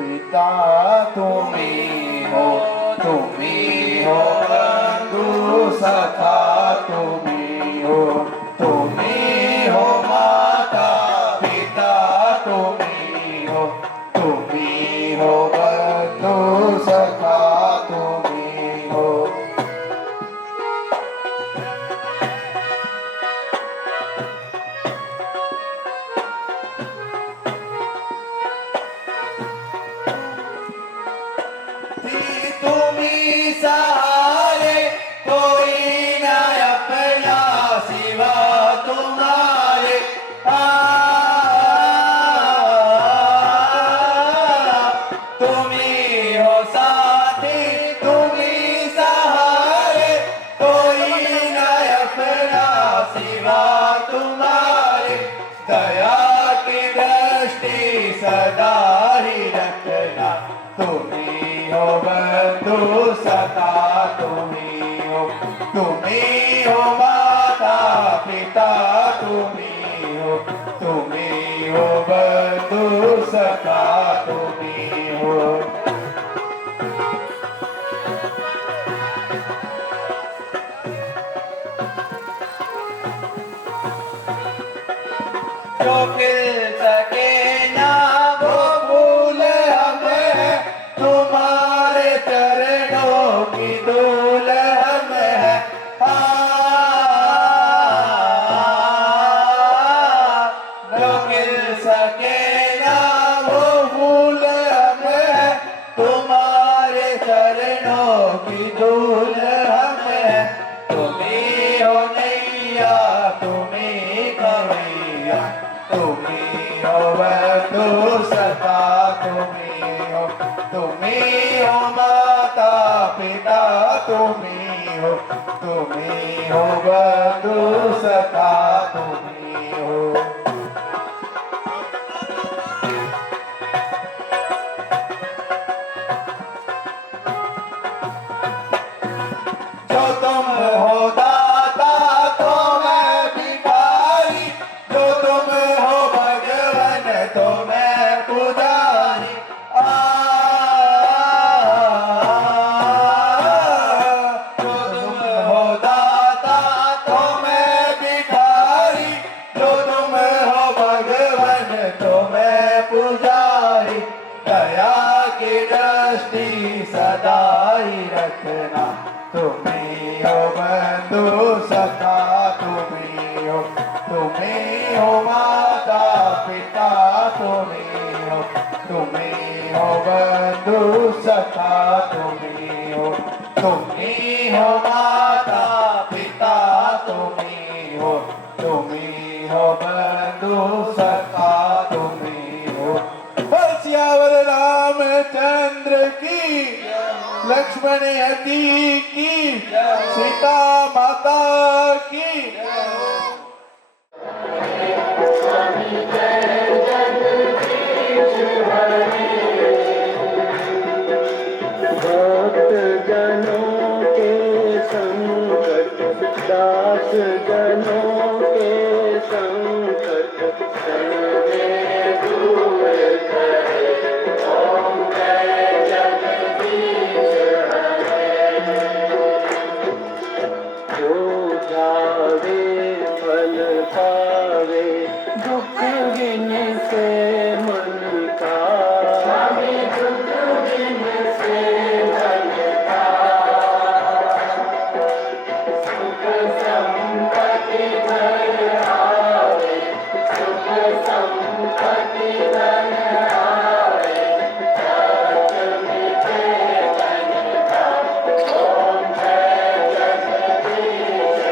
पिता तुम्ही हो बंधु सखा तुम्ही हो माता पिता तुम्ही हो बंधु सखा तुम्ही हो. तुम्ही सहारे कोई न अपना सिवा तुम्हारे. तुम्ही हो साथी तुम्ही सहारे कोई न अपना सिवा तुम्हारे. दया की दृष्टि सदा ही रखना तुम्ही हो बंधु सखा तुम्ही हो माता पिता तुम्ही हो बंधु सखा तुम्ही हो. जो मिल सके ना वो फूल हमें तुम्हारे चरणों की धूल हमें. जो मिल सके ना वो फूल हमें तुम्हारे चरणों की धूल हमें. तुम्ही हो नैया तुम्ही कवैया तुम्ही हो बंधु सखा तुम्ही हो माता पिता तुम्ही हो बंधु सखा तुम्ही हो. जो तुम हो दाता तो मैं भिखारी. जो तुम हो भगवान तो मैं पुजारी. जो तुम हो दाता तो मैं भिखारी. जो तुम हो भगवान तो मैं पुजारी. दया की दृष्टि सदा ही रखना तुम्ही हो बंधु सखा तुम्ही हो माता पिता तुम्ही हो बंधु सखा तुम्ही हो माता पिता तुम्ही हो बंधु सखा तुम्ही हो. सियावर रामचंद्र की लक्ष्मण यति की सीता माता की. भक्त जनों के संकट दास जनों के संकट दूर करे. ओम जय जगदीश जो जावे फल पावे दुख विन से मन का. दुख विन से मन का सुख संपत्ति घर आवे. सुख संपत्ति घर आवे. जात मिटे तन का. ओम जय जगदीश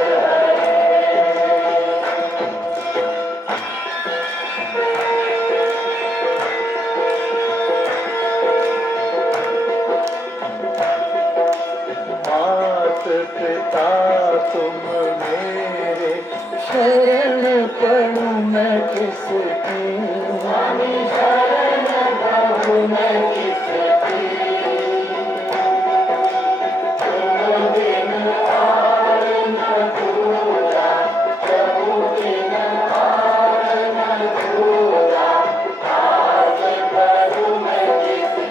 मात पिता तुम मेरे शरण पड़ूं मैं किसकी. स्वामी शरण पड़ूं मैं किसकी. तुम बिन और न दूजा प्रभु बिन और न दूजा. आज पड़ूं मैं किसकी.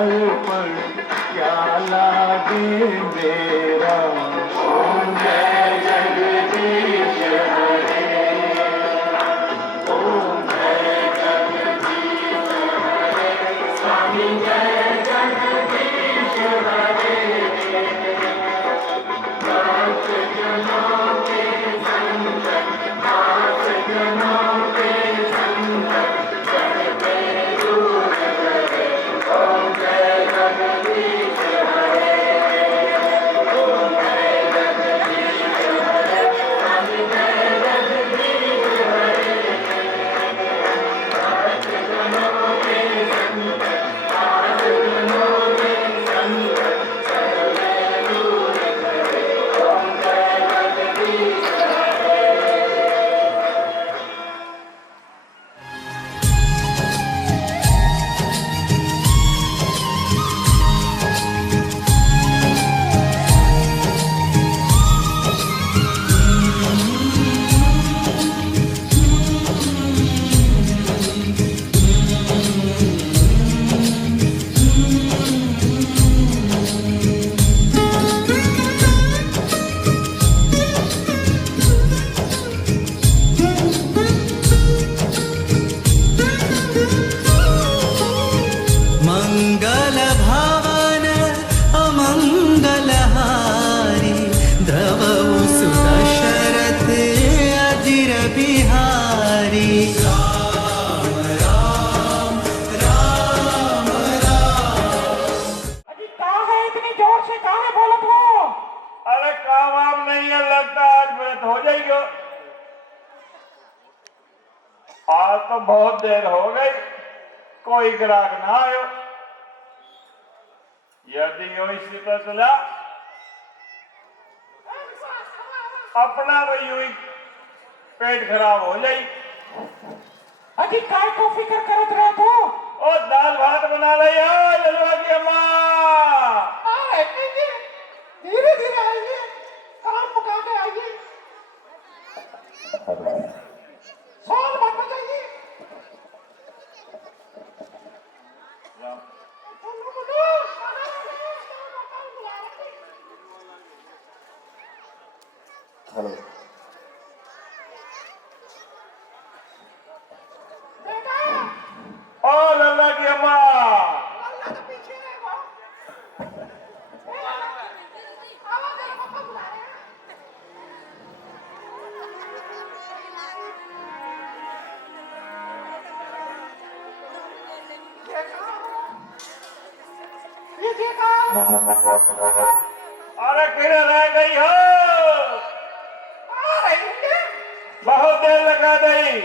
अर्पण क्या लागे मेरा। ओम जय जगदीश हरे, ओम जय जगदीश हरे, स्वामी जय जगदीश हरे। भक्त जनों के संकट, दास जनों के संकट, करते दूर करे। ओम जय जगदीश हरे, ओम जय जगदीश हरे, स्वामी जय जगदीश हरे। भक्त जनों के संकट, दास जनों के संकट, करते दूर करे। ओम जय जगदीश हरे। मंगल भवन अमंगलहारी, द्रवौ सुदशरथ अजिर बिहारी। अजी कहाँ है इतनी जोर से कहाँ है बोलत हो? अरे काम वाम नहीं है, लगता आज व्रत हो जाएगा। आज तो बहुत देर हो गई, कोई ग्राहक ना आयो। यदि यूं इसी पर चला अपना तो यूं ही पेट खराब हो जाए। अजी काय को फिक्र करत रहे हो? और दाल भात बना लिया जलवा की अम्मा। अरे धीरे धीरे आइए, काम मुका के आइए, सॉल मत बजाइए। हेलो बेटा, ओ लल्ला की अम्मा, अल्लाह के पीछे रहो। आवाज दे, पापा बुला रहे हैं। ये देखा, अरे किधर रह गई हो? आ रही है। बहुत देर लगा दी,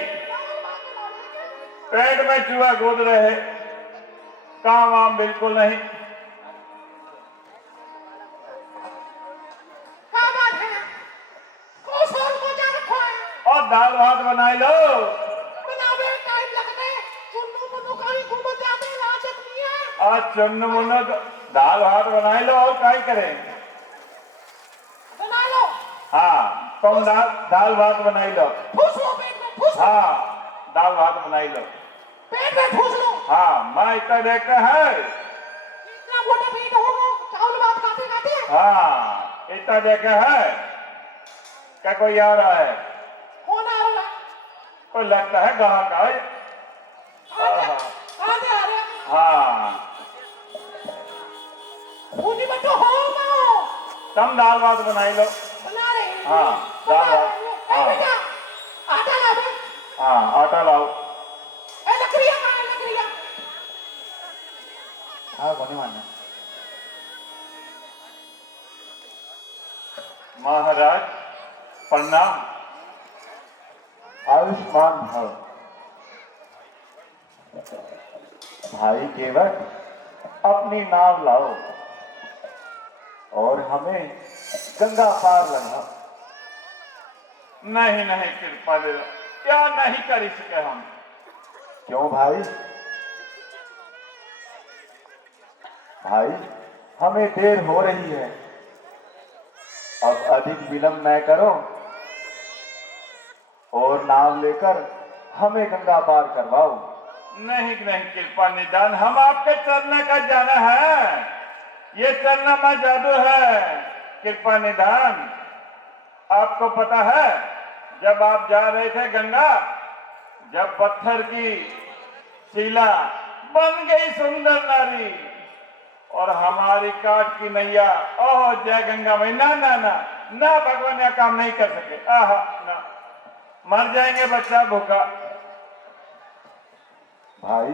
पेट में चूहा कूद रहे, काम वाम बिल्कुल नहीं। क्या बात है? कौन सा मजा रखो है? और दाल भात बनाई लो। बनावे टाइम लगने, चुन्नू मुन्नू कहीं घूमत जाते लाजत नहीं है। आज चुन्न मुन्ना दाल भात बनाई लो और क्या करें। बना लो, हाँ तुम दाल भात बनाई लो। ठूस लो पेट में, ठूस लो, हाँ दाल भात बनाई लो। पेट में ठूस लो। हाँ मैं इतना देखता है। इतना मोटा पेट होगा, चावल भात खाते खाते। हाँ इतना देखा है। क्या कोई आ रहा है? कौन आ रहा है? कोई लगता है ग्राहक आए। आधे आ रहे। हाँ पूरी बच्चों हो ना, तुम दाल भात बनाई लो। बना रहे हैं। हाँ, दाल भात, हाँ। बेटा, आटा ला दे। हाँ आटा लाओ। लकड़ियाँ कहाँ है, लकड़ियाँ? हाँ बने माने। महाराज प्रणाम। आयुष्मान भव। भाई केवट अपनी नाव लाओ और हमें गंगा पार लगाओ। नहीं नहीं कृपा दे, क्या नहीं कर सके हम। क्यों भाई? भाई हमें देर हो रही है, अब अधिक विलंब न करो और नाव लेकर हमें गंगा पार करवाओ। नहीं नहीं कृपा निदान, हम आपके चलने का जाना है। ये चलना में जादू है कृपा निदान। आपको पता है जब आप जा रहे थे गंगा, जब पत्थर की शिला बन गई सुंदर नारी और हमारी काट की नैया, ओह जय गंगा मई, ना ना ना ना भगवान यह काम नहीं कर सके। आह ना, मर जाएंगे बच्चा भूखा। भाई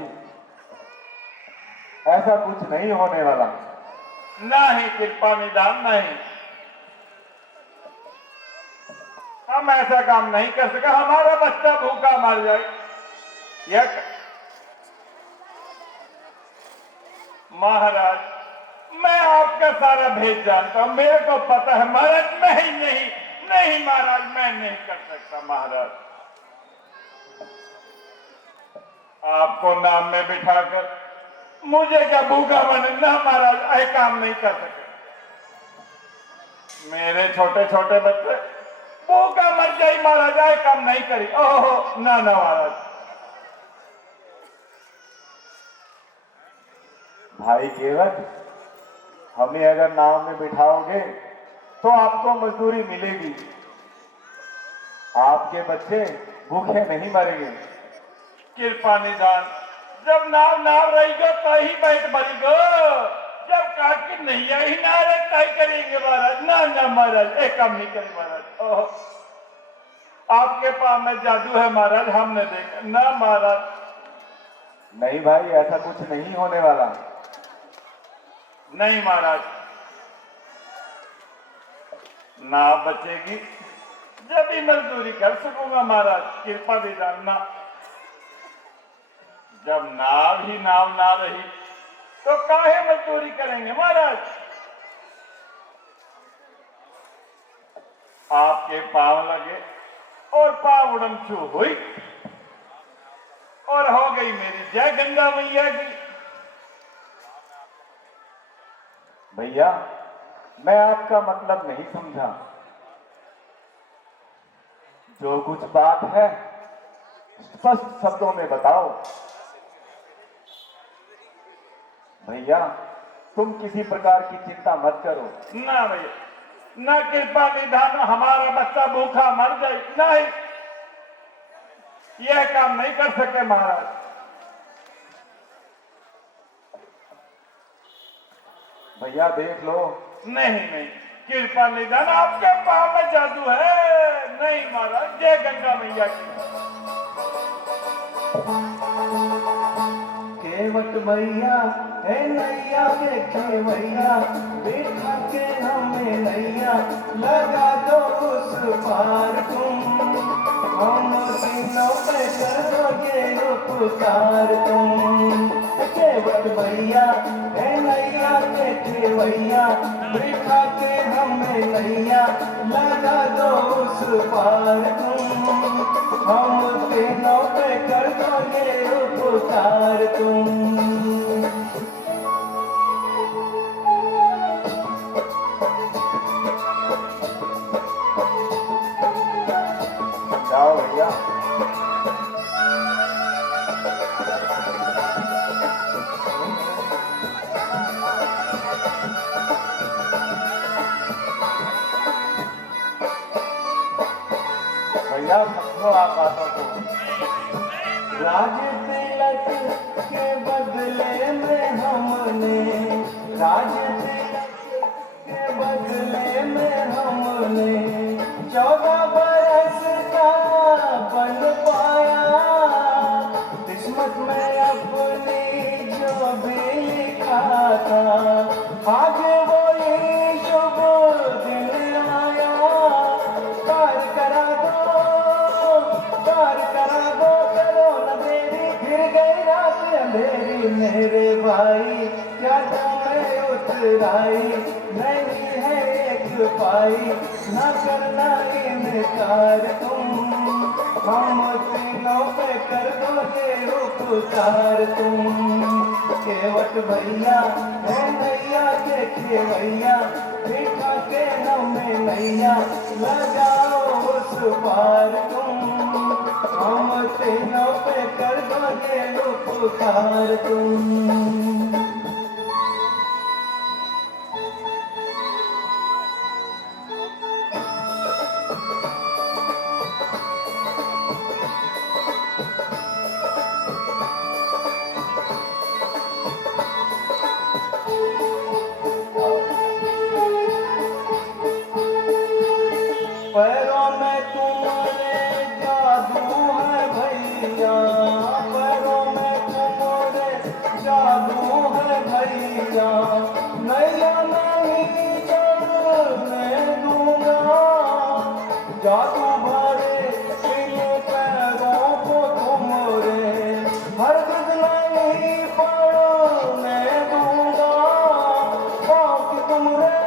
ऐसा कुछ नहीं होने वाला। नहीं कृपा निदान नहीं, हम ऐसा काम नहीं कर सके। हमारा बच्चा भूखा मर जाए यह महाराज, मैं आपका सारा भेद जानता हूं, मेरे को पता है महाराज। नहीं नहीं नहीं महाराज, मैं नहीं कर सकता महाराज। आपको नाम में बिठाकर मुझे क्या भूखा बने, ना महाराज, यह काम नहीं कर सके। मेरे छोटे छोटे बच्चे भूखा मर जाए महाराज, यह काम नहीं करी। ओह ना ना महाराज। भाई केवट, हमें अगर नाव में बिठाओगे तो आपको मजदूरी मिलेगी, आपके बच्चे भूखे नहीं मरेंगे। कृपा निदान, जब नाव नाव रहेगा तो ही बैठ मरेगो, जब काट की नैया ही ना रहे तय करेंगे महाराज। ना ना महाराज, एक काम नहीं करे महाराज। ओह आपके पास में जादू है महाराज, हमने देखा ना महाराज। नहीं भाई, ऐसा कुछ नहीं होने वाला। नहीं महाराज, नाव बचेगी जब भी मजदूरी कर सकूंगा महाराज। कृपा विधान ना, जब नाव ही नाव ना रही तो काहे मजदूरी करेंगे महाराज। आपके पांव लगे और पांव उड़म छू हुई और हो गई मेरी जय गंगा मैया की। भैया मैं आपका मतलब नहीं समझा। जो कुछ बात है स्पष्ट शब्दों में बताओ। भैया तुम किसी प्रकार की चिंता मत करो। ना भैया, ना कृपा निधान, हमारा बच्चा भूखा मर जाए, नहीं, यह काम नहीं कर सके महाराज। भैया देख लो। नहीं नहीं कृपा निधान, आपके पांव में जादू है। नहीं महाराज, जय गंगा मैया की। केवट मैया है नैया के खेवैया, बिठा के हमें नैया लगा दो उस पार तुम, हम तीनों पे कर दोगे उपकार तुम। केवट मैया है नैया के खेवैया, बिठा के हमें नैया लगा दो उस पार तुम, हम तीनों पे कर दोगे उपकार तुम। जाओ भैया। भैया समझो आप बातों को। राज तिलक के बदले में हमने, राज तिलक के बदले में हमने 14 बरस का बन पाया, किस्मत में अपनी जो भी लिखा था, आज वही शुभ दिन आया। पार करा दो, करो न देरी, फिर गई रात अंधेरी। मेरे भाई क्या तुम्हें उतराई नहीं है एक पाई, न करना इनकार तुम, हम तीनों पे कर दोगे उपकार तुम। केवट भैया है नैया के खेवैया, बिठा के हमें नैया लगाओ उस पार तुम, हम तीनों पे कर दो ये उपकार तुम। पैरों में तुम्हारे जादू है भैया, पैरों में तुम्हारे जादू है भैया, नैया नहीं चलने दूंगा, जादू भरे इन पैरों को तुम्हारे हरगिज नहीं पड़ने दूंगा, पाँव की तुमरे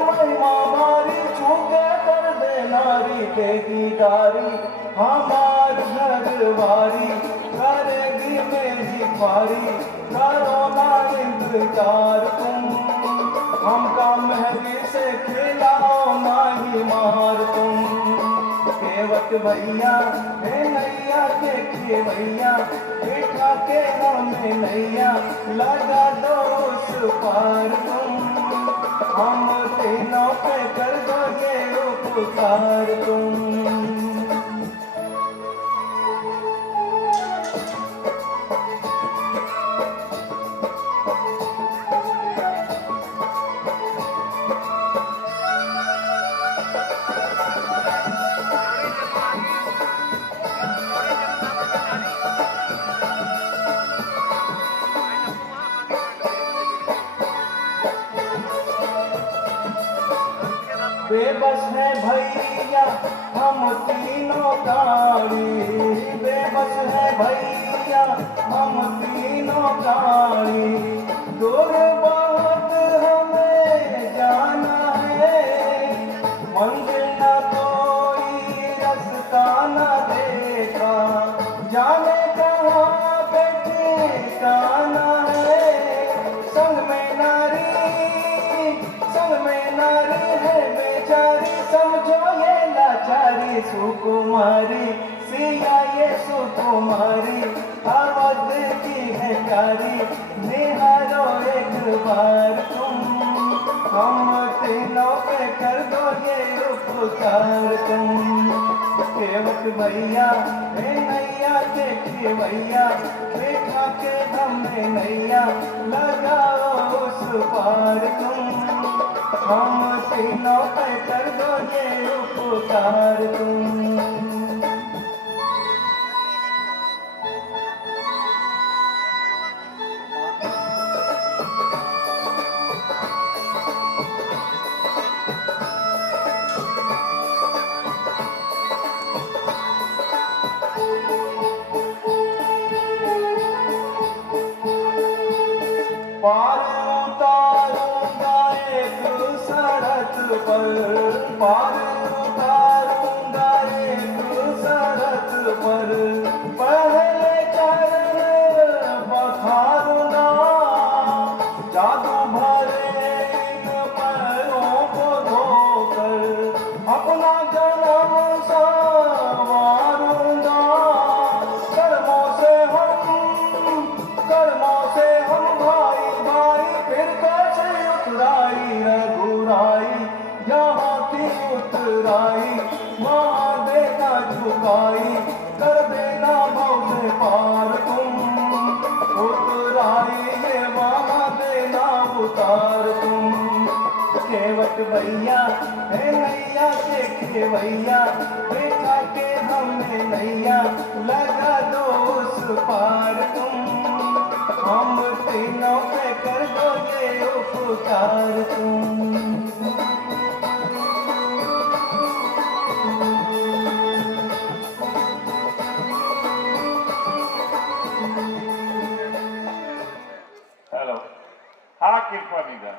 महिमा बारी छूके कर दे नारी के दीदारी, हमार घरवारी करेगी मेरी पारी, करो ना इंतजार तुम, हमका मेहंदी से खिलाओ ना ही मार तुम। केवट भैया हे नैया के खेवैया, बिठा के हमें नैया लगा दो उस पार तुम, हम तीनों पे कर दो ये उपकार तुम। बेबस है भैया हम तीनों गाड़ी, बेबस है भैया हम तीनों गाड़ी, दूर बहुत हमें जाना है, मंजिल न कोई रास्ता न देखा, जाने कहाँ पे ठिकाना है, संग में नारी है बेचारी, समझो ये लाचारी, सुकुमारी सिया ये सुकुमारी, अवध की है कारी, निहारो एक बार तुम, हम तीनों पे कर दो ये उपकार तुम। केवट भैया हे नैया के खेवैया, बिठा के हमें नैया लगाओ उस पार तुम, हम तीनों पे कर दो ये उपकार तुम। पार उतारूंगा एक शरत पर, पार उतारूंगा एक शरत पर, पहले चरण पखारूंगा, जादू भरे इन पैरों को धोकर, अपना जन्म संवारूंगा, कर्मों से हम भाई भाई, फिर कैसे उतराई रघुराई, यहाँ की उतराई वहाँ देना झुकाई, कर देना भव से पार तुम, उतराई ये वहाँ देना उतार तुम। केवट भैया हे नैया के खेवैया, बिठा के हमें नैया लगा दो उस पार तुम, हम तीनों पे कर दो ये उपकार तुम। हेलो, हाँ कृपा निधन,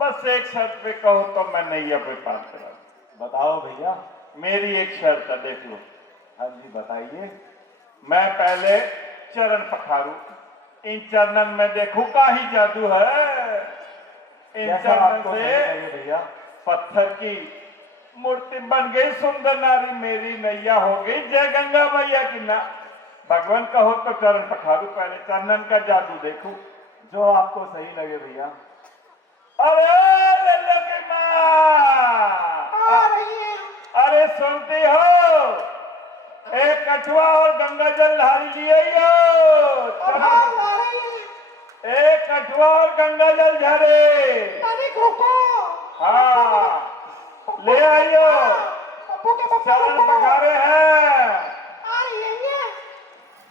बस एक शर्त पे कहो तो मैं नैया पे पार करा दूं। बताओ भैया। मेरी एक शर्त है, देख लो। हाँ जी बताइए। मैं पहले चरण पखारूं, इन चरणन में देखूं का ही जादू है, इन कैसा चरणन आपको से सही लगे भैया? पत्थर की मूर्ति बन गई सुंदर नारी, मेरी नैया हो गई जय गंगा मैया की ना। भगवान का हो तो चरण पखारू, पहले चंदन का जादू देखूं। जो आपको सही लगे भैया। अरे लल्लू की माँ, आ रही है। अरे सुनती हो, एक कठुआ और गंगा जल ढारी लिए अब हाल आ रही है। एक कठुआ और गंगा जल झरे। तनिक रुको। हाँ ले आइयो, पप्पू के पप्पा चरण रुको। पखारे हैं। आ रही है ये।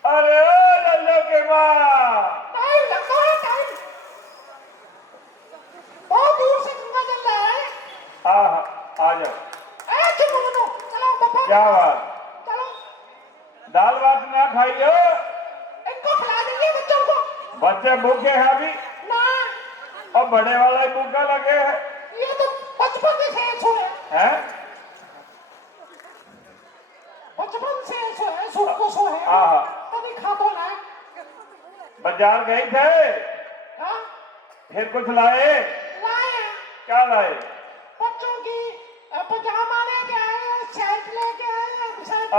अरे ओ लल्लू की माँ, टाइम लगता है टाइम। बहुत दूर से गंगा जल रहा है। आ जाओ। ए चलो मनो, चलो पप्पा। क्या बात, चलो दाल भात ना खाइयो, इनको खिला दीजिए बच्चों को। बच्चे भूखे हैं अभी ना और बड़े वाला ही भूखा लगे है। ये तो बचपन से ऐसो है। हैं? बचपन से ऐसो है, सुख सो है। हाँ। कभी खातो ना। बाजार गए थे, हाँ फिर कुछ लाए? लाए क्या लाए? बच्चों की पजामा लेके आए, शर्ट लेके आए, शर्ट।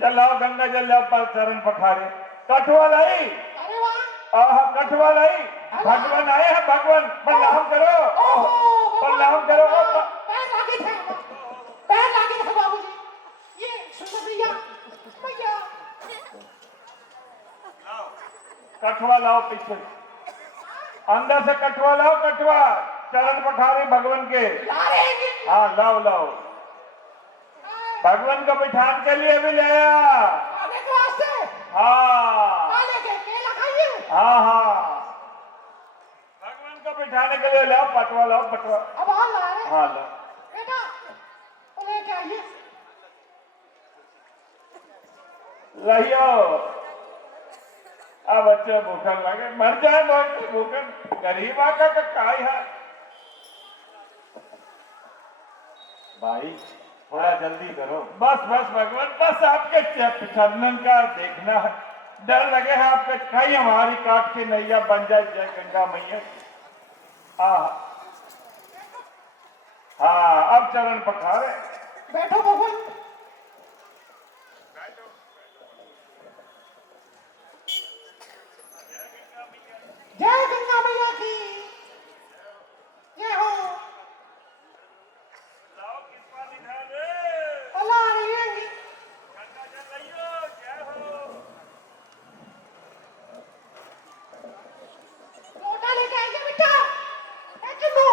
चल आओ गंगा जल जाओ पर चरण पखारे। कठुआ लाई, अरे वाह। कठुआ लाई। भगवान आए हैं, भगवान प्रणाम करो, प्रणाम करो। पैर लागे थे, पैर लागे थे बाबूजी। ये सुनो भैया, भैया कठुआ लाओ पीछे, अंदर से कठुआ लाओ, कठुआ चरण पखारे भगवान के। ला रहे हैं। हाँ लाओ लाओ, भगवान को बिठाने के लिए भी ले आया। आने के वास्ते। हाँ आने के केला खाइए। हाँ, भगवान को बिठाने के लिए लाओ, पटवा लाओ, पटवा। अब हाल ला रहे। हाँ लाओ, बेटा वो लेके आइए। लाइयो। अब बच्चे भूखन लगे, मर जाए बहुत भूखन, गरीब आका का काय है। भाई थोड़ा जल्दी करो। बस बस भगवान, बस आपके चरणन का देखना है। डर लगे है आपके, कहीं हमारी काट की नैया बन जाए जय गंगा मैया। हाँ अब चरण पखारे। बैठो भगवान। जय गंगा मैया की जय हो। लाओ किस पानी खा ले, अल्लाह आ रही है। गंगा जल लाइयो, जय हो। लोटा लेके आइए बेटा। ए चुन्नू,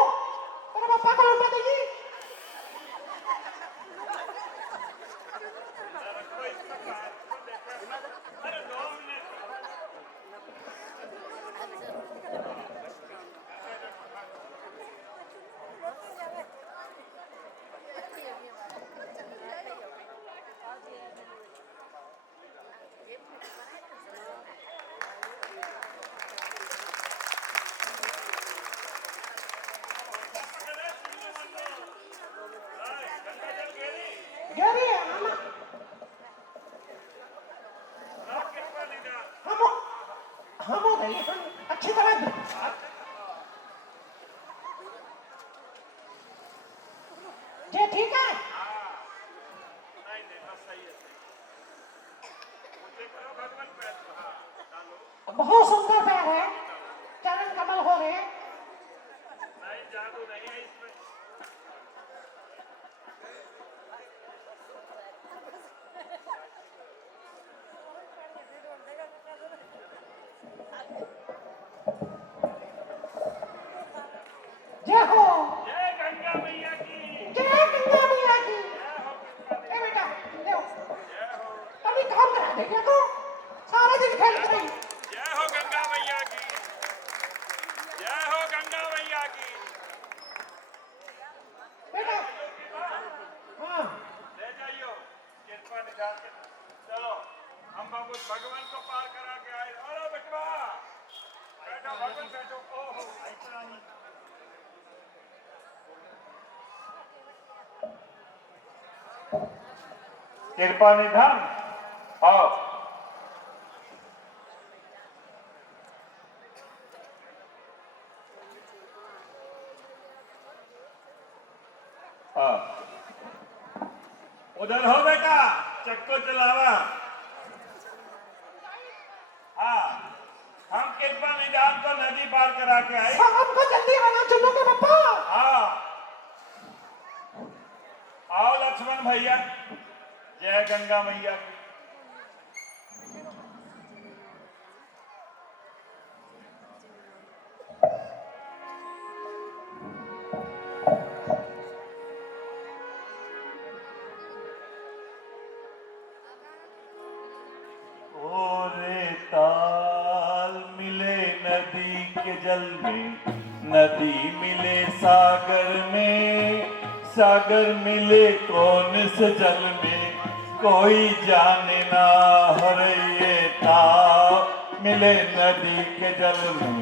तेरे पापा को लोटा देगी। गहरी है आना। हम हो गए, हम अच्छी तरह। ये ठीक है। बहुत सुंदर पैर है, चरण कमल हो रहे हैं। जादू नहीं है इसमें। जय हो। जय गंगा मैया की। जय गंगा मैया की। ए बेटा ले अभी काम करा देगा तो सारा दिन खेलते रही। जय हो गंगा मैया की, जय हो गंगा मैया की। बेटा हाँ ले जाइयो, कृपा निधान के। चलो हम बाबू भगवान को पार करा के आए। अरे बेटवा बैठो, भगवान बैठो। ओहो ऐसा नहीं। कृपा निधान आओ। उधर हो बेटा, चक्को चलावा। हाँ, हम कृपा निदान को नदी पार करा के आए। शाम को जल्दी आना चलोगे पापा? हाँ, आओ लक्ष्मण भैया, जय गंगा मैया की। ओरे ताल मिले नदी के जल में, नदी मिले सागर में, सागर मिले कौन से जल में, कोई जाने ना। हरे ये ताल मिले नदी के जल में,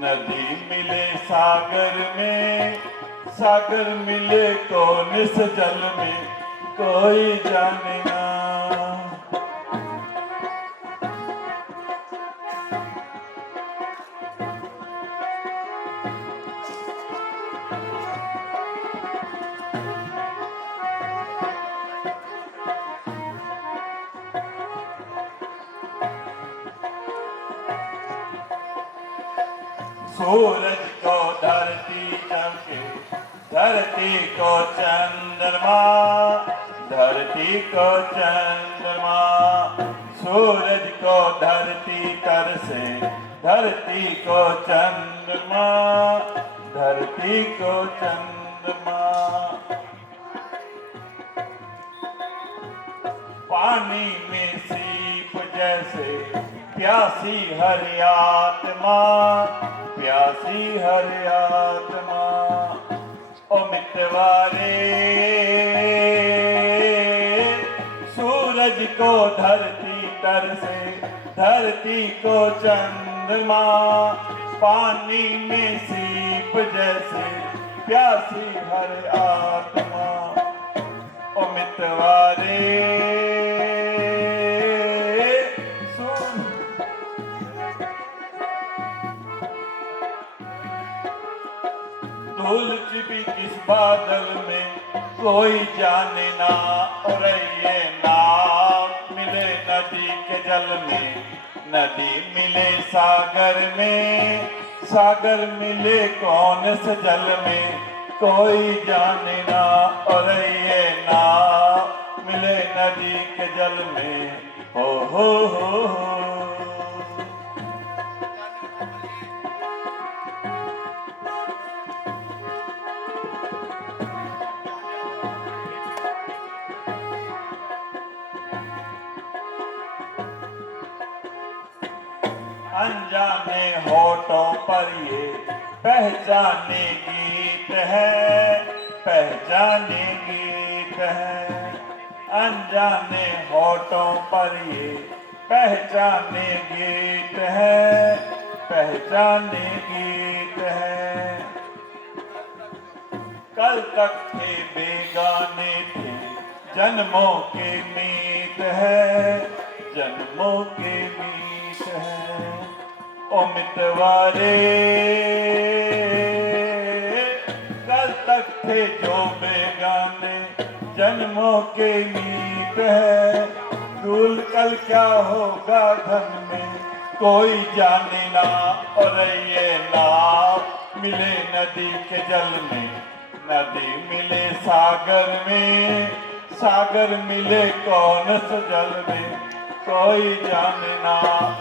नदी मिले सागर में, सागर मिले कौन से जल में, कोई जाने ना। सूरज को धरती चमके, धरती को चंद्रमा, धरती को चंद्रमा। सूरज को धरती तरसे, धरती को चंद्रमा, धरती को चंद्रमा। पानी में सीप जैसे प्यासी हर आत्मा, प्यासी हर आत्मा। ओ मितवारे सूरज को धरती तरसे, धरती को चंद्रमा। पानी में सीप जैसे प्यासी हर आत्मा। ओ मितवारे धूल छिपी किस बादल में, कोई जाने ना। और ये नाव मिले नदी के जल में, नदी मिले सागर में, सागर मिले कौन से जल में, कोई जाने ना। और ये नाव मिले नदी के जल में, हो। अनजाने होठों पर ये पहचाने गीत है, पहचाने गीत है। अनजाने होठों पर ये पहचाने गीत है, पहचाने गीत है। कल तक थे बेगाने थे, जन्मों के मीत है, जन्मों के मीत है। ओ मितवारे कल तक थे जो बेगाने, जन्मों के मीत है। दूल कल क्या होगा धन में, कोई जाने ना। और ये नाव मिले नदी के जल में, नदी मिले सागर में, सागर मिले कौन से जल में, कोई जाने ना।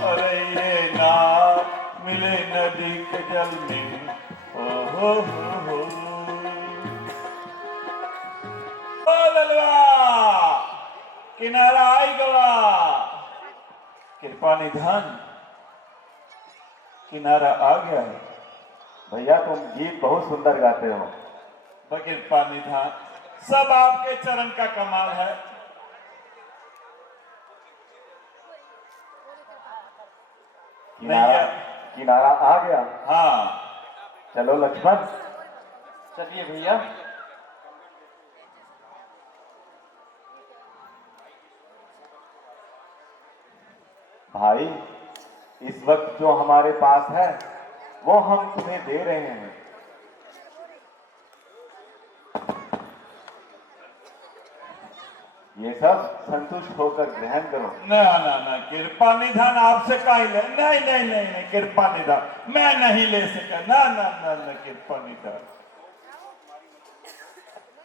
और ये नाव मिले नदी के जल में, हो। ललवा किनारा आई गवा, कृपा निधान किनारा आ गया है। भैया तुम गीत बहुत सुंदर गाते हो। कृपा निधान सब आपके चरण का कमाल है। किनारा आ गया। हाँ चलो लक्ष्मण। चलिए भैया। भाई इस वक्त जो हमारे पास है वो हम तुम्हें दे रहे हैं। ये सब संतुष्ट होकर ग्रहण करो। ना ना ना, कृपा निधान आपसे काहे ले, नहीं नहीं नहीं नहीं, कृपा निधान मैं नहीं ले सका, ना ना ना ना, कृपा निधान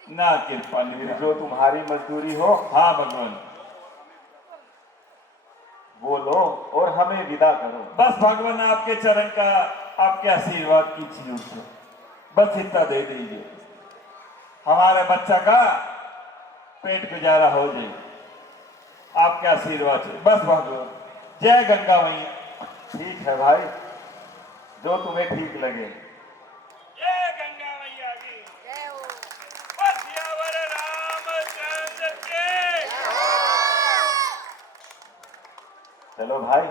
ना, कृपा फिर निधान। जो तुम्हारी मजदूरी हो हाँ भगवान, वो लो और हमें विदा करो। बस भगवान आपके चरण का, आपके आशीर्वाद कीजिए उसे, बस इतना दे दीजिए, हमारे बच्चा का पेट गुजारा हो जाए, आपके आशीर्वाद से बस भगवान। जय गंगा मैया। ठीक है भाई, जो तुम्हें ठीक लगे। जय गंगा मैया की। बस सियावर रामचंद्र के। चलो भाई,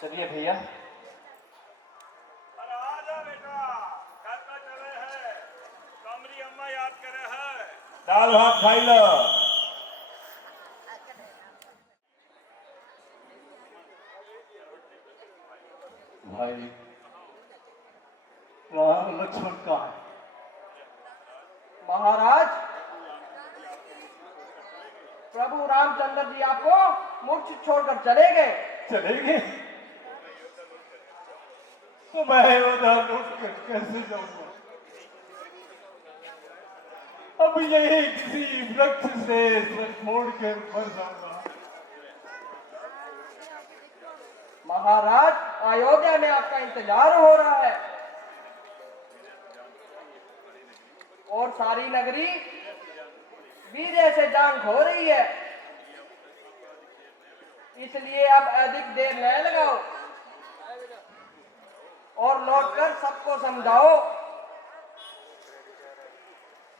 चलिए भैया। अरे आजा बेटा, घर पे चले हैं, कमरी अम्मा याद करे है, दाल भात खाई लो। भाई राम लक्ष्मण का है। महाराज, प्रभु रामचंद्र जी आपको मूर्छित छोड़कर चले गए। चले गए तो मैं उधर उठकर कैसे जाऊंगा? अब यही किसी वृक्ष से सर मोड़ कर मर जाऊंगा। महाराज, अयोध्या में आपका इंतजार हो रहा है और सारी नगरी वीर्य से जान खो रही है, इसलिए अब अधिक देर न लगाओ और लौटकर सबको समझाओ।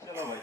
चलो भाई।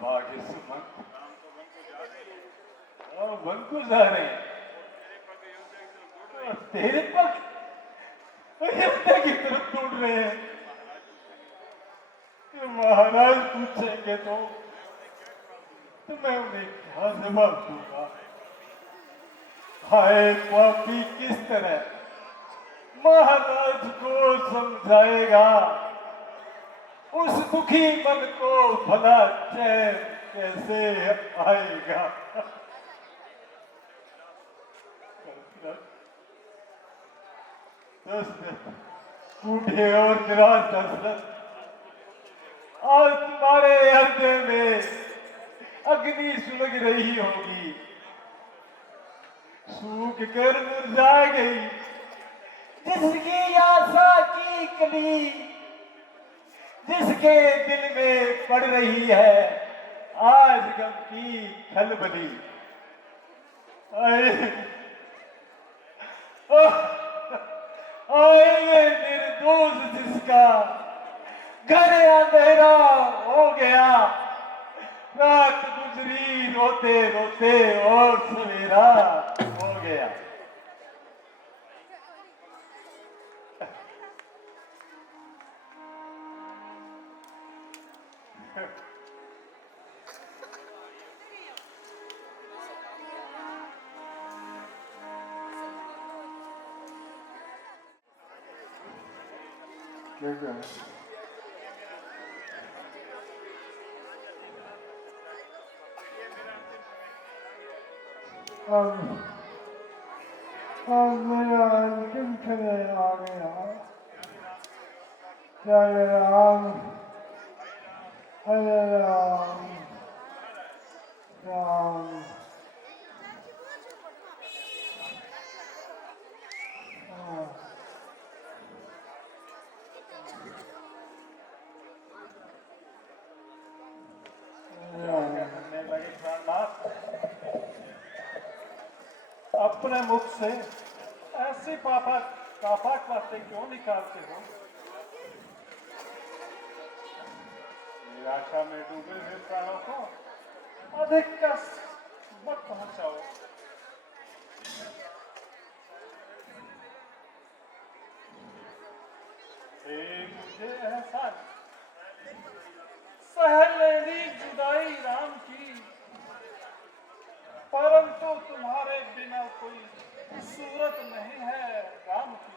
भाग्य सुमन वन को जा रहे हैं और तेरे पग अयोध्या की तरफ दौड़ रहे हैं कि महाराज पूछेंगे तो मैं उन्हें क्या जवाब दूंगा? हाय पापी किस तरह महाराज को समझाएगा? उस दुखी मन को भला चैन कैसे आएगा? बूढ़े और निराश दशरथ, आज तुम्हारे हृदय में अग्नि सुलग रही होगी, सूख कर मुरझा गई जिसकी आशा की कली, जिसके दिल में पड़ रही है आज गम की खलबली। आए निर्दोष जिसका घर अंधेरा हो गया, रात गुजरी रोते रोते और सवेरा हो गया। अब मेरा अंतिम समय आ गया। जय राम, हरे राम, राम। अपने मुख से ऐसी पापा बातें क्यों निकालते हो? निराशा में डूबे हुए प्राणों को अधिक कष्ट मत पहुंचाओ। मुझे एहसान सहलेनी जुदाई राम की, परंतु तुम्हारे बिना कोई सूरत नहीं है राम की।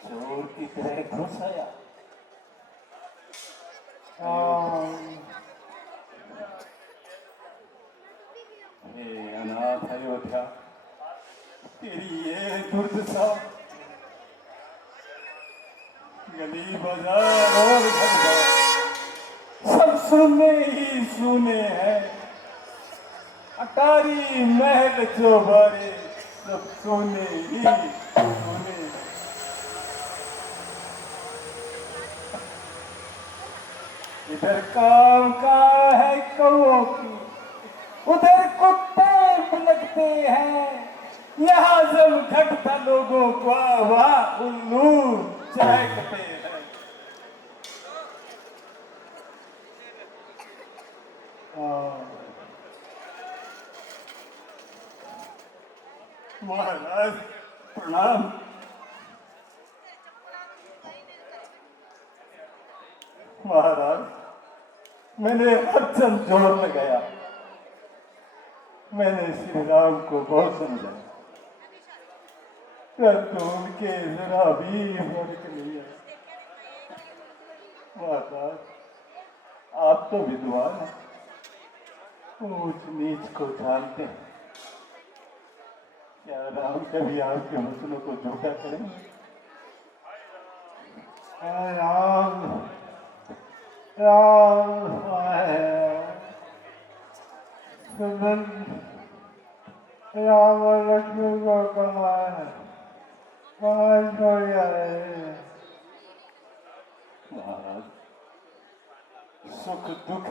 चोर की तरह घुस आया। अनाथ अयोध्या, तेरी ये दुर्दशा गली बाजार और घर बार सब सुने ही सुने हैं। अटारी महल चौबारे सब सुने ही सुने। इधर काम का है कौओं की, उधर कुत्ते बिलकते हैं। यहाँ जब घटता लोगों को वाह उल्लू चहकते हैं। महाराज प्रणाम। महाराज मैंने हर जोर लगाया, मैंने श्री राम को बहुत समझाया, परंतु उनके जरा भी फर्क नहीं है। महाराज आप तो विद्वान हैं, ऊंच नीच को जानते हैं। क्या राम कभी आपके हुस्न को झूठा करेंगे? राम राम राम लक्ष्मी को कहाँ छोड़ आए? महाराज सुख दुख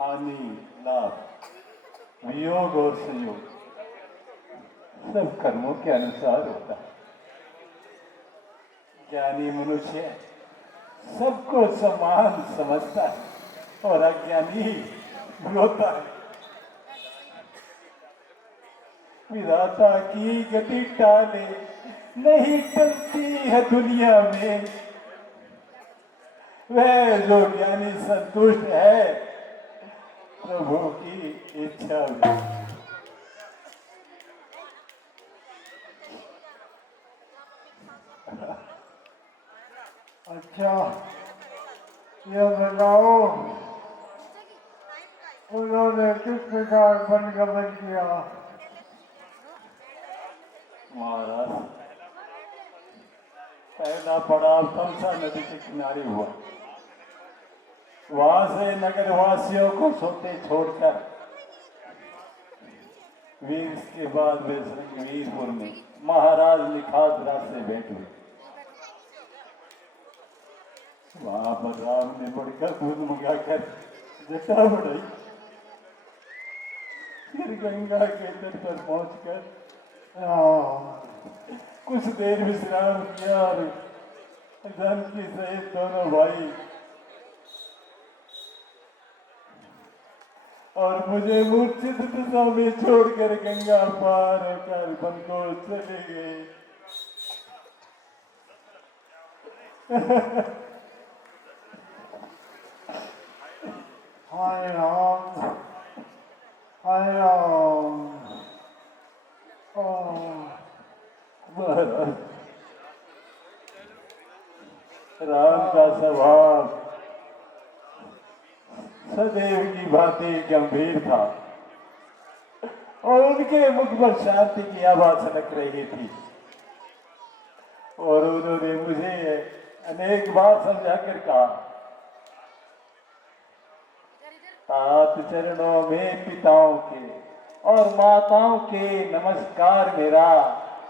हानि लाभ वियोग और संयोग सब कर्मों के अनुसार होता है। ज्ञानी मनुष्य सबको समान समझता है और अज्ञानी रोता है। विधाता की गति टाले नहीं टलती है दुनिया में। वह जो ज्ञानी संतुष्ट है प्रभु की इच्छा में। अच्छा यह बताओ उन्होंने किस प्रकार वनगमन किया? महाराज पहला पड़ाव तमसा नदी के किनारे हुआ। वहां से नगर वासियों को सोते छोड़कर वीर के बाद वे वीरपुर में महाराज निखात से भेंट हुई। वहां पर राम ने बढ़कर दूध मंगाकर जटा बढ़ाई। फिर गंगा के तट पर पहुंचकर कुछ देर विश्राम किया और जानकी सहित दोनों भाई और मुझे मूर्छित दशा में छोड़कर गंगा पार होकर वन को चले गए। हाय राम हाय राम। राम का स्वभाव सदैव की भांति गंभीर था और उनके मुख पर शांति की आवाज छलक रही थी। और उन्होंने मुझे अनेक बार समझाकर कहा, तात चरणों में पिताओं के और माताओं के नमस्कार मेरा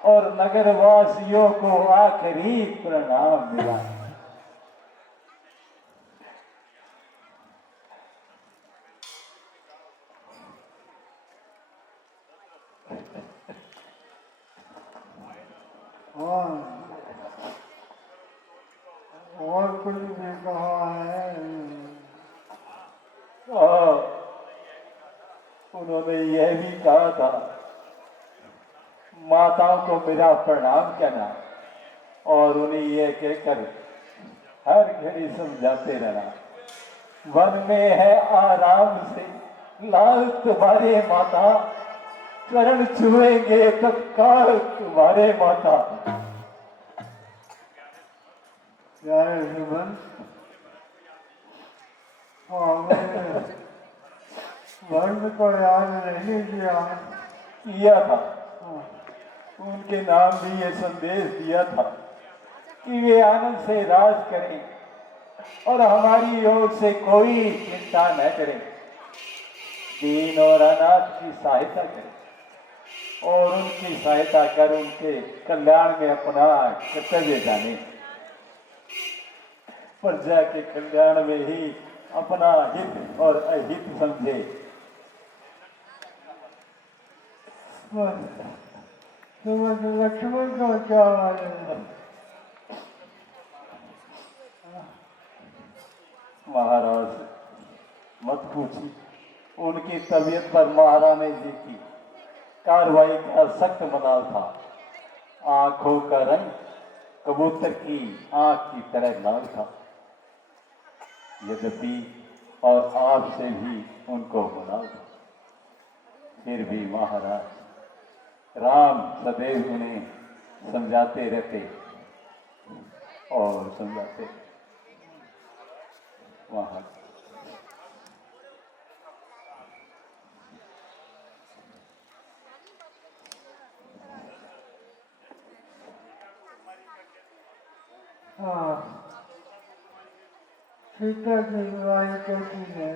और नगरवासियों को आखिरी प्रणाम मेरा। और कुछ भी कहा है। उन्होंने यह भी कहा था माताओं को मेरा प्रणाम कहना और उन्हें यह कहकर हर घड़ी समझाते रहना, वन में है आराम से लाल तुम्हारे माता, चरण छुएंगे तत्काल तुम्हारे माता। प्यारे सुमन, वर्ण को याद नहीं किया था, उनके नाम भी ये संदेश दिया था कि वे आनंद से राज करें और हमारी ओर से कोई चिंता न करें, दीन और अनाथ की सहायता करें और उनकी सहायता कर उनके कल्याण में अपना कर्तव्य जाने, प्रजा के कल्याण में ही अपना हित और अहित समझे। लक्ष्मण का क्या हाल है? महाराज मत पूछी, उनकी तबीयत पर महारानी जी की कार्रवाई का सख्त मलाल था। आंखों का रंग कबूतर की आंख की तरह लाल था, यद्यपि और आपसे भी उनको मलाल था, फिर भी महाराज राम सदैव उन्हें समझाते रहते और समझाते। महाराज सीता की लड़ाई कैसी है?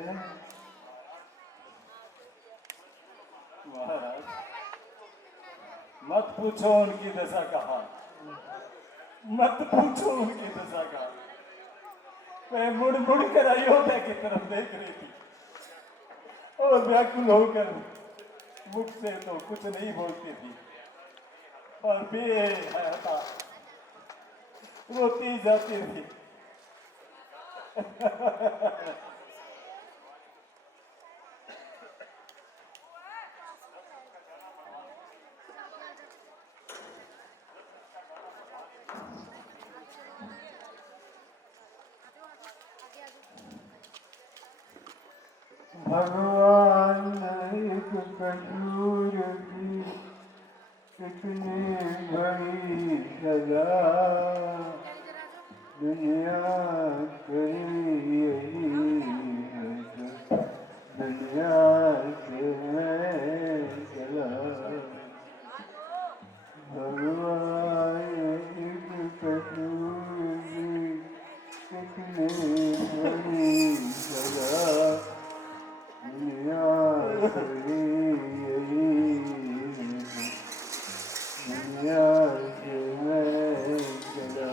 महाराज मत पूछो उनकी दशा का हाल, मत पूछो उनकी दशा का। मैं मुड़ मुड़ कर अयोध्या की तरफ देख रही थी और व्याकुल होकर मुख से तो कुछ नहीं बोलती थी और बेहता रोती जाती थी। भगवान एक कसूर की कितनी बड़ी सजा, दुनिया करी यही है तो दुनिया से मैं चला। भगवान एक कसूर की कितनी बड़ी सजा, दुनिया करी यही है, दुनिया से मैं चला।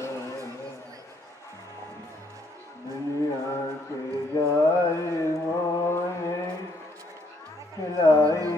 दुनिया के जालिमों ने खिलाई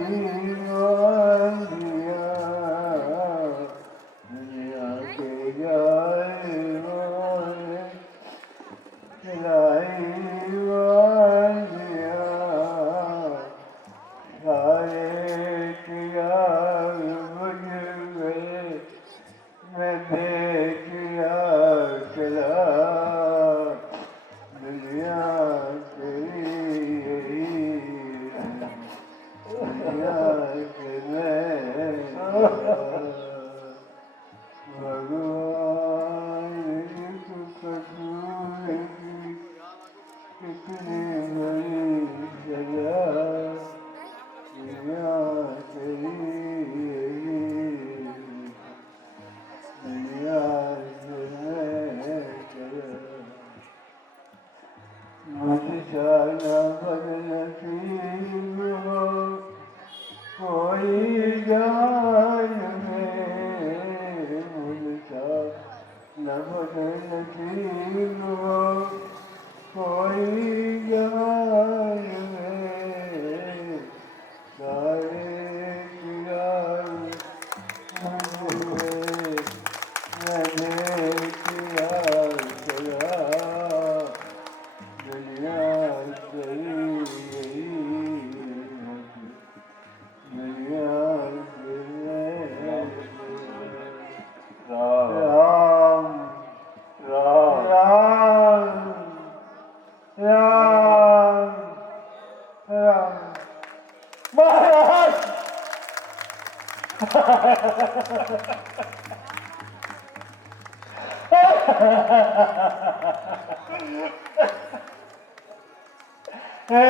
हे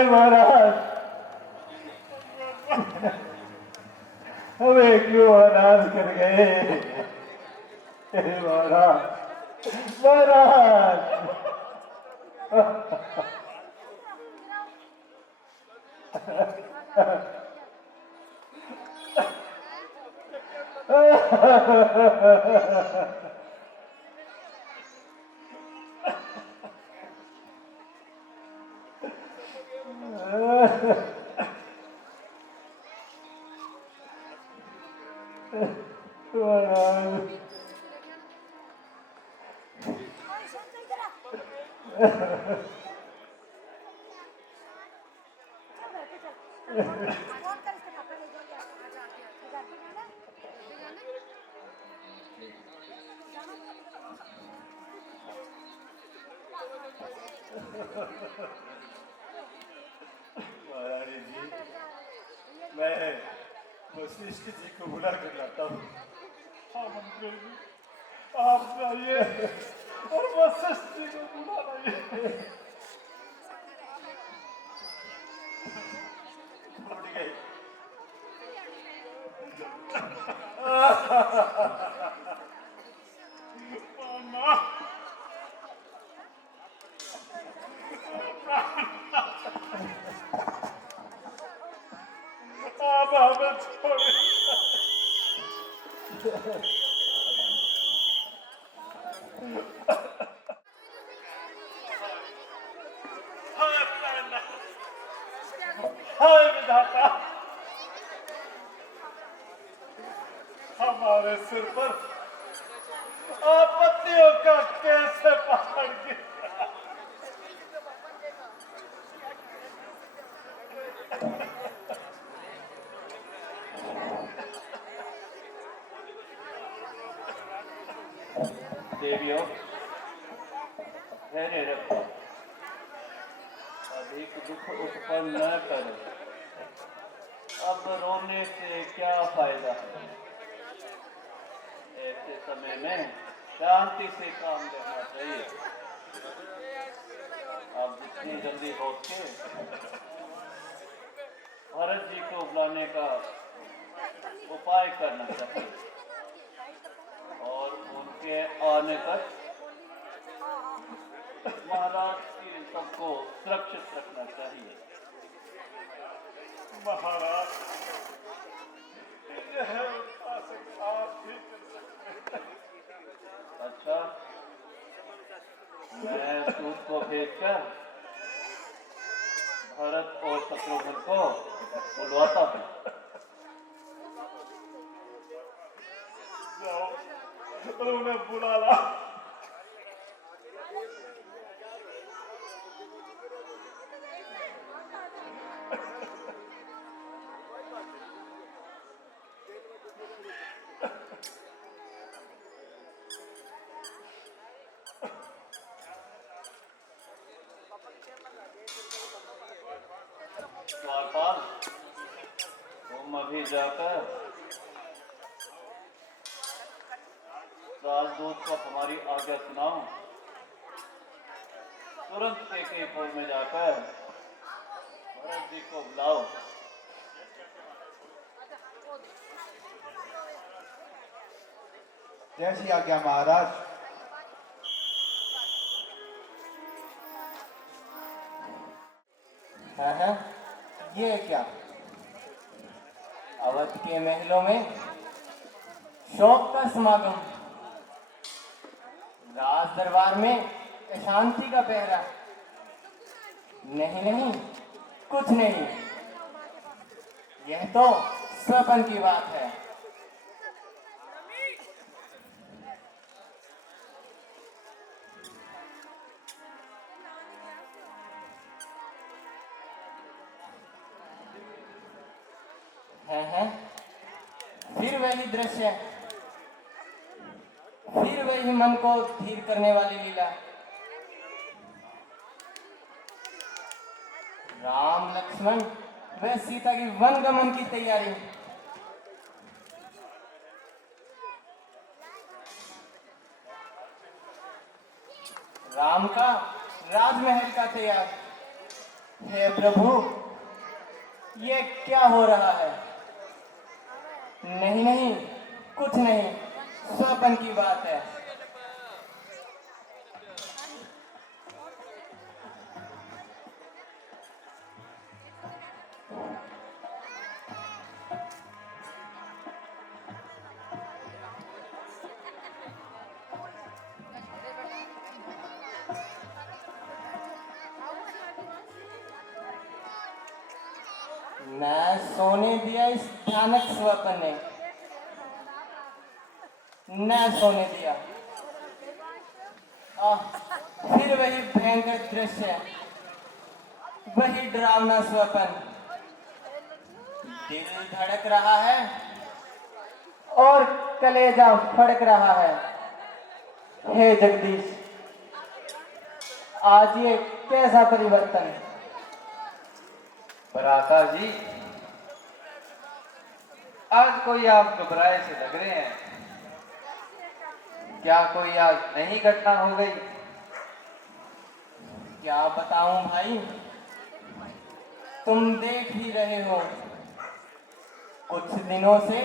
महाराज, हमें क्यों अनाथ कर गए? हे महाराज, महाराज। महाराज, महारानी जी, मैं वशिष्ठ जी को बुला कर लाता हूँ। हाँ मंत्री जी, आप जाइए और वशिष्ठ जी को बुला लाइए। उठ गई। मामा, आप हमें छोड़े। हाय विधाता, हमारे सिर पर आपत्तियों का कैसे पहाड़ गिरा। देवियों, धैर्य रखो, अधिक दुख उत्पन्न न करो। अब रोने से क्या फायदा है? ऐसे समय में शांति से काम लेना चाहिए। आप जितनी जल्दी हो सके भरत जी को बुलाने का उपाय करना चाहिए और उनके आने तक महाराज की सबको सुरक्षित रखना चाहिए। महाराज, यह उनका सब आप ही कर सकते हैं। अच्छा, मैं दूत को भेजकर भरत और शत्रुघ्न को बुलवाता हूँ। जाओ और उन्हें बुला ला। द्वारपाल, तुम अभी जाकर राजदूत को हमारी आज्ञा सुनाओ। तुरंत केकईपुर में जाकर भरत जी को बुलाओ। जैसी आज्ञा महाराज। हाँ, ये क्या? अवध के महलों में शोक का समागम, राज दरबार में शांति का पहरा। नहीं नहीं, कुछ नहीं, यह तो स्वप्न की बात है। हैं, फिर वही दृश्य, फिर वही मन को धीर करने वाली लीला। राम लक्ष्मण व सीता की वनगमन की तैयारी। राम का राजमहल का तैयार। हे प्रभु, ये क्या हो रहा है? नहीं नहीं, कुछ नहीं, स्वप्न की बात है। मैं सोने दिया इस भयानक स्वप्न ने, न सोने दिया। फिर वही भयंकर दृश्य, वही डरावना स्वप्न। दिल धड़क रहा है और कलेजा फड़क रहा है। हे जगदीश, आज ये कैसा परिवर्तन? भ्राता जी, आज कोई आप घबराए से लग रहे हैं। क्या कोई आज नई घटना हो गई? क्या बताऊं भाई, तुम देख ही रहे हो, कुछ दिनों से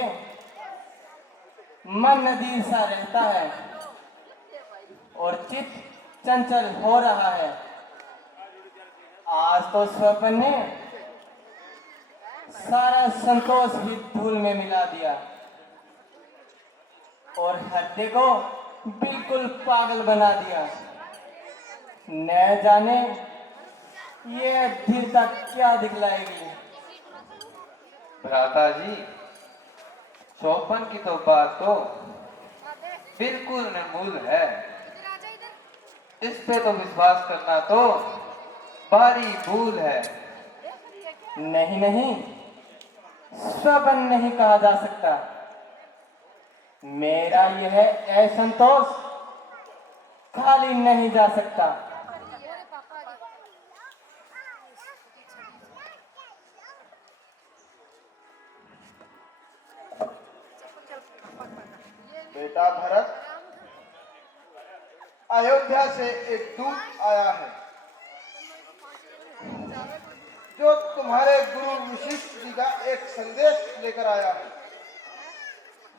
मन नदीर सा रहता है और चित्त चंचल हो रहा है। आज तो स्वप्न ने सारा संतोष भी धूल में मिला दिया और हृदय को बिल्कुल पागल बना दिया। न जाने ये धीरता क्या दिखलाएगी। भ्राता जी, स्वप्न की तो बात तो बिल्कुल निर्मूल है। इस पे तो विश्वास करना तो भारी भूल है। नहीं नहीं, स्वप्न नहीं कहा जा सकता। मेरा यह असंतोष खाली नहीं जा सकता। बेटा भरत, अयोध्या से एक दूत आया है जो तुम्हारे गुरु वशिष्ठ जी का एक संदेश लेकर आया है।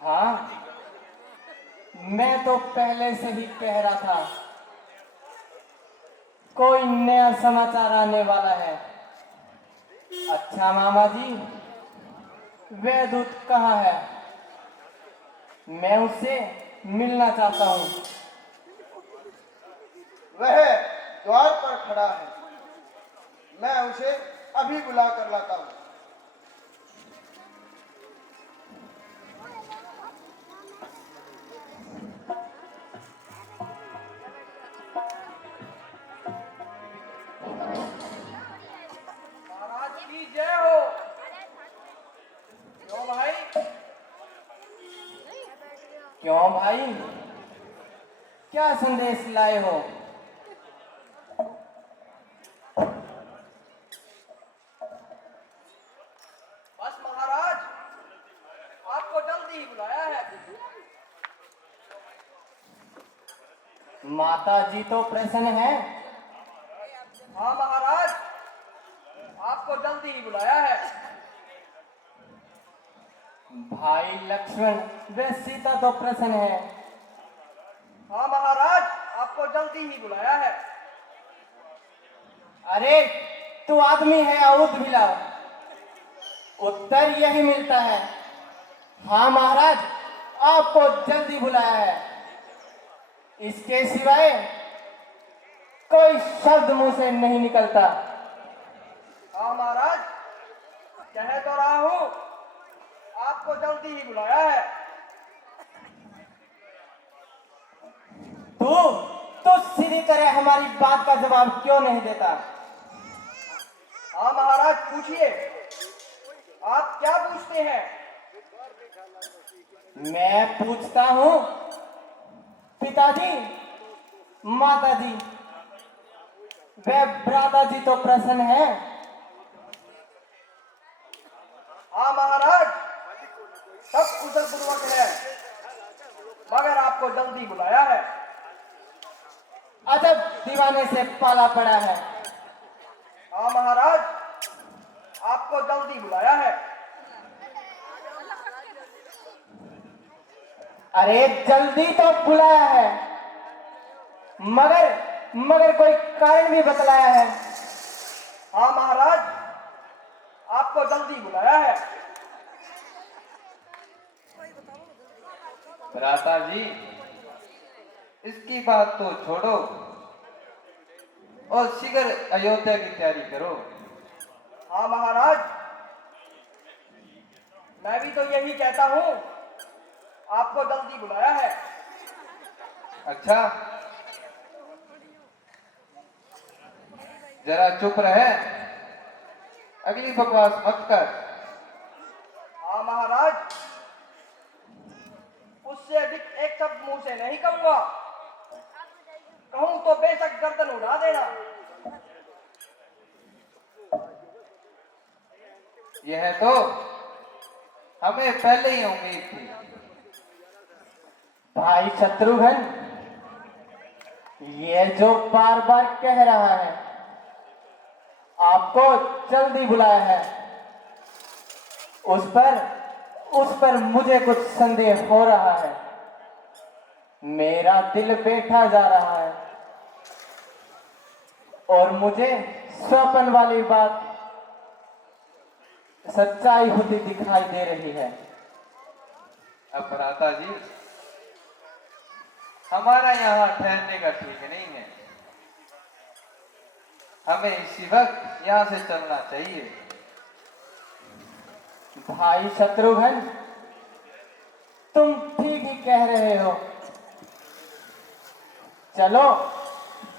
हाँ, मैं तो पहले से ही कह रहा था कोई नया समाचार आने वाला है। अच्छा मामा जी, वह दूत कहाँ है? मैं उससे मिलना चाहता हूँ। वह द्वार पर खड़ा है, मैं उसे अभी बुला कर लाता हूँ। महाराज की जय हो। क्यों भाई? क्यों भाई, क्या संदेश लाए हो? बस महाराज, आपको जल्दी ही बुलाया है। माता जी तो प्रसन्न है। हाँ महाराज, आपको जल्दी ही बुलाया है। भाई लक्ष्मण व सीता तो प्रसन्न है। हाँ महाराज, आपको जल्दी ही बुलाया है। अरे तू आदमी है या उद्भिला? उत्तर यही मिलता है। हाँ महाराज, आपको जल्दी बुलाया है। इसके सिवाय कोई शब्द मुंह से नहीं निकलता। हाँ महाराज, कह तो रहा हूँ, आपको जल्दी ही बुलाया है। तू सीधी तरह हमारी बात का जवाब क्यों नहीं देता? हाँ महाराज, पूछिए, आप क्या पूछते हैं? मैं पूछता हूँ, पिताजी, माताजी वे भ्राता जी तो प्रसन्न है। हाँ महाराज, सब कुशल पूर्वक है, मगर आपको जल्दी बुलाया है। अजब दीवाने से पाला पड़ा है। हाँ महाराज, आपको जल्दी बुलाया है। अरे जल्दी तो बुलाया है, मगर कोई कारण भी बतलाया है। हाँ महाराज, आपको जल्दी बुलाया है। भ्राता जी, इसकी बात तो छोड़ो और शीघ्र अयोध्या की तैयारी करो। हाँ महाराज, मैं भी तो यही कहता हूँ, आपको जल्दी बुलाया है। अच्छा, जरा चुप रहे, अगली बकवास मत कर। हाँ महाराज, उससे अधिक एक शब्द मुंह से नहीं कहूंगा। कहूं तो बेशक गर्दन उड़ा देना। यह तो हमें पहले ही उम्मीद थी। भाई शत्रुघ्न, ये जो बार बार कह रहा है आपको जल्दी बुलाया है, उस पर मुझे कुछ संदेह हो रहा है। मेरा दिल बैठा जा रहा है और मुझे स्वप्न वाली बात सच्चाई होती दिखाई दे रही है। अब भ्राता जी, हमारा यहाँ ठहरने का ठीक नहीं है। हमें इसी वक्त यहाँ से चलना चाहिए। भाई शत्रुघ्न, तुम ठीक ही कह रहे हो। चलो,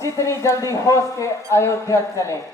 जितनी जल्दी हो सके अयोध्या चलें।